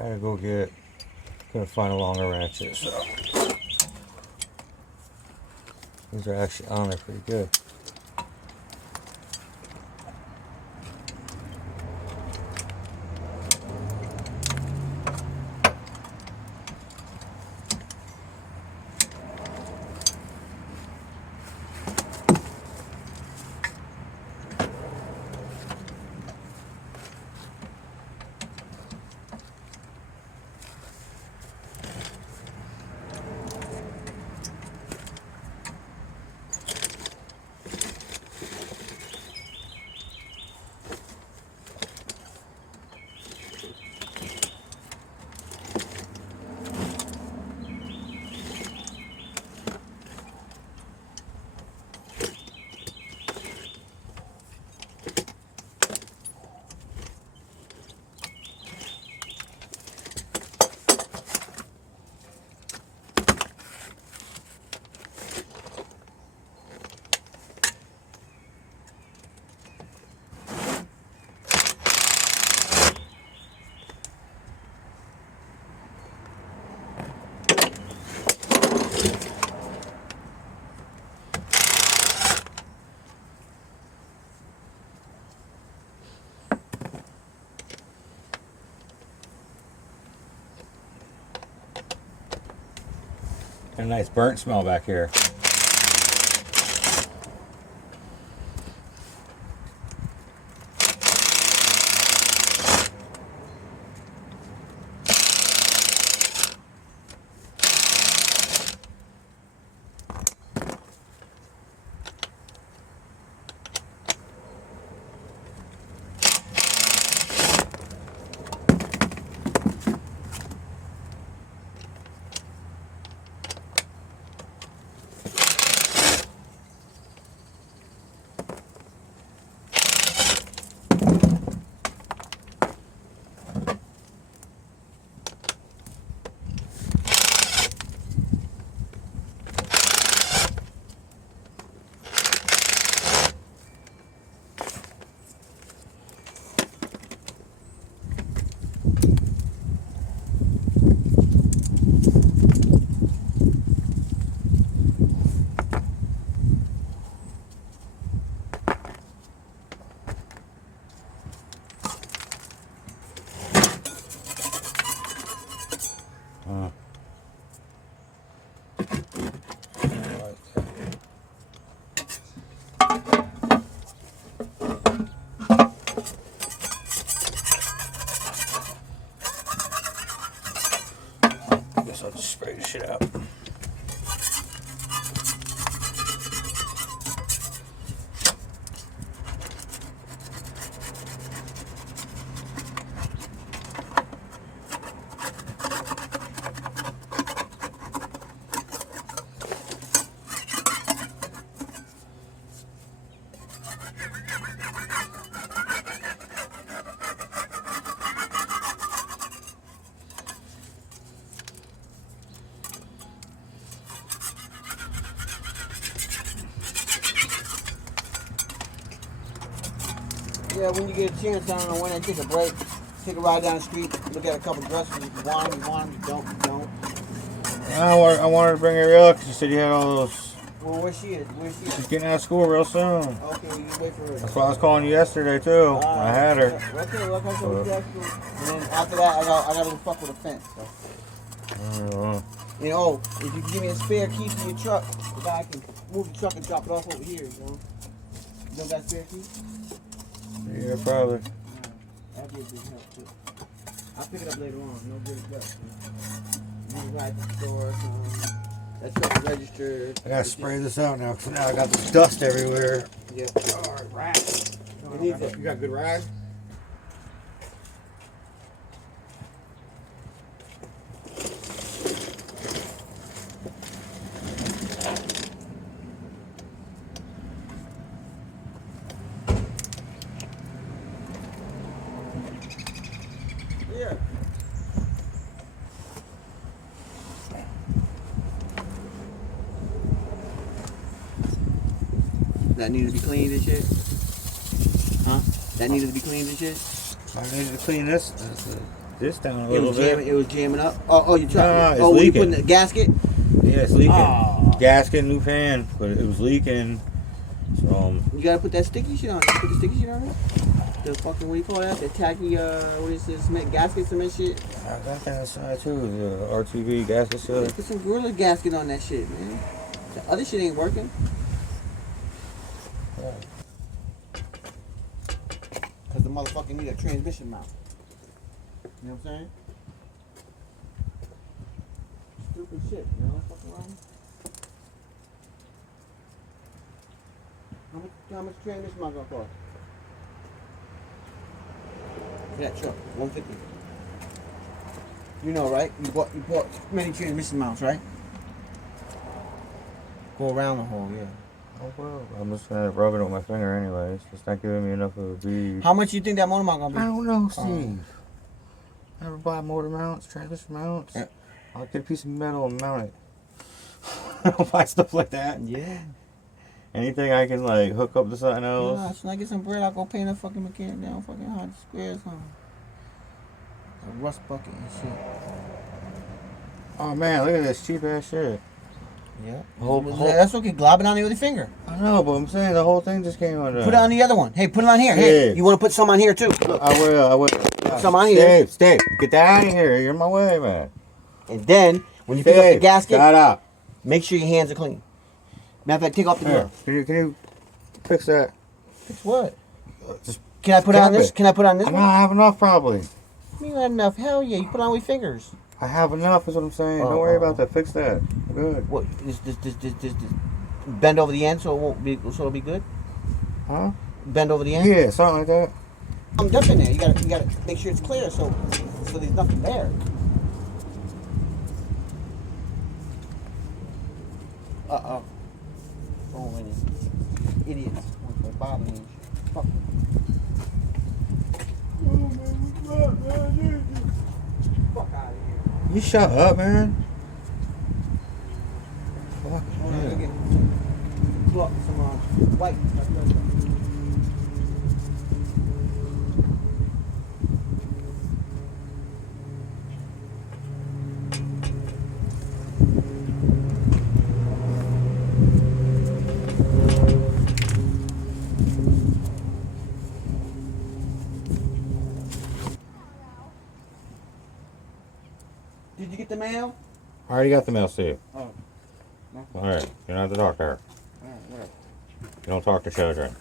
I had to go get, couldn't find a longer ratchet, so these are actually on there pretty good. A nice burnt smell back here. Guess I'll just spray this shit out. Yeah, when you get a chance, I don't know when I take a break, take a ride down the street, look at a couple dresses. If you want them, you want them. You don't, you don't. I wanted to bring her up because you said you had all those. Well, where she is? Where she is? She's getting out of school real soon. Okay, you wait for her. That's why I was calling you yesterday too. I had her. Okay, well, okay, so we got school. And then after that, I got to fuck with a fence. So. You know, if you can give me a spare key for your truck, the guy can move the truck and drop it off over here. You know, you don't got a spare key? Yeah, probably. That'd be a big help too. I'll pick it up later on. No good stuff. You ride to the store. That truck registered. I gotta spray this out now because now I got this dust everywhere. Yeah. All right, rag. You got a good rag? Yeah. That needed to be cleaned and shit? Huh? That needed to be cleaned and shit? I needed to clean this. this down a little bit. It was jamming up. Oh, you Nah, tried. it's Oh, you leaking. putting the gasket? Yeah, it's leaking. Oh. Gasket, new fan, but it was leaking. So You gotta put that sticky shit on it. Put the sticky shit on it. The fucking, what do you call that? The tacky, what is this? Cement gasket, cement shit. I got that side too. The RTV gasket Yeah, stuff. put some Gorilla gasket on that shit, man. The other shit ain't working. Cause the motherfucker need a transmission mount. You know what I'm saying? Stupid shit, you know? Fucking wrong. How much transmission mount gonna cost? For that truck, 150. You know, right? You bought many transmission mounts, right? Go around the hole, yeah. Oh well, I'm just gonna rub it on my finger anyways. It's not giving me enough of a bead. How much you think that motor mount gonna be? I don't know, Steve. I never buy motor mounts, transmission mounts. Yeah. I'll get a piece of metal and mount it. I don't buy stuff like that. Yeah. Anything I can like hook up to something else. Nah, should I get some bread? I'll go paint a fucking mechanic down fucking 100 squares, huh? A rust bucket and shit. Oh man, look at this cheap ass shit. Yeah. Whole- That's okay. Glob it on there with your finger. I know, but I'm saying the whole thing just came on. Put it on the other one. Hey, put it on here. Hey, Yeah. you want to put some on here too? Look. I will. Some on here. Steve, get that out of here. You're in my way, man. And then when you pick up the gasket, shut up. make sure your hands are clean. Matter of fact, take off the Here, glove. can you fix that? Fix what? Just Can I put it on Cap this? it. Can I put it on this I one? have enough probably. You got enough. Hell yeah, you put it on with fingers. I have enough is what I'm saying. Don't worry about that. Fix that. Good. What? This. Bend over the end so it won't be. So it'll be good. Huh? Bend over the end. Yeah, something like that. I'm dumping there. You gotta make sure it's clear so there's nothing there. Uh-oh. Oh, any idiots want to bother me and shit. Fuck them. Fuck out of here. You shut up, man. Fuck. Hold on, look at pluck some white. Did you get the mail? I already got the mail, Steve. Oh. All right, you don't have to talk to her. Alright. You don't talk to children.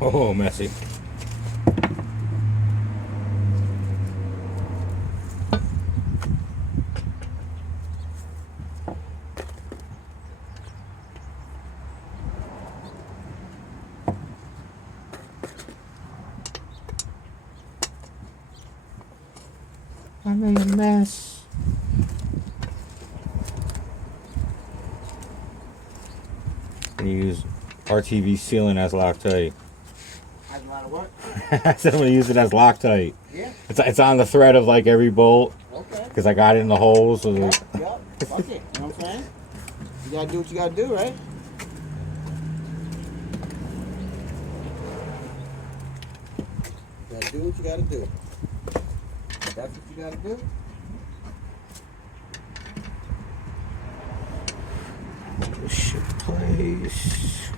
Oh, messy. I made a mess. I'm gonna use RTV sealant as Loctite. Has a lot of work. I said I'm gonna use it as Loctite. Yeah. It's on the thread of like every bolt Okay. because I got it in the holes. So Yep. Fuck it. You know what I'm saying? You gotta do what you gotta do, right? You gotta do what you gotta do. That's what you gotta do. shit place.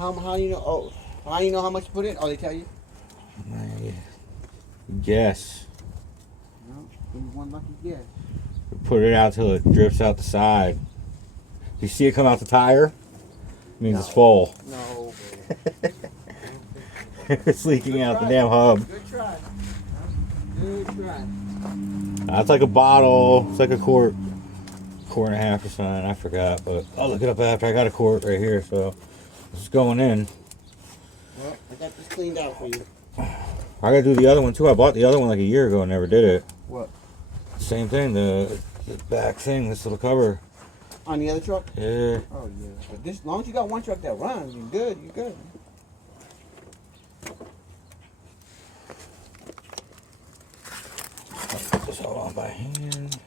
How do you know? Oh, how do you know how much to put in? Oh, they tell you. Guess. No, give me one lucky guess. Put it out till it drips out the side. You see it come out the tire? It means it's full. No. It's leaking out the damn hub. Good try. Good try. That's like a bottle. It's like a quart and a half or something. I forgot, but I'll look it up after. I got a quart right here, so it's going in. Well, I got this cleaned out for you. I gotta do the other one too. I bought the other one like a year ago and never did it. What? Same thing, the back thing, this little cover. On the other truck? Yeah. Oh yeah. But this, as long as you got one truck that runs, you're good. You're good. Put this all on by hand.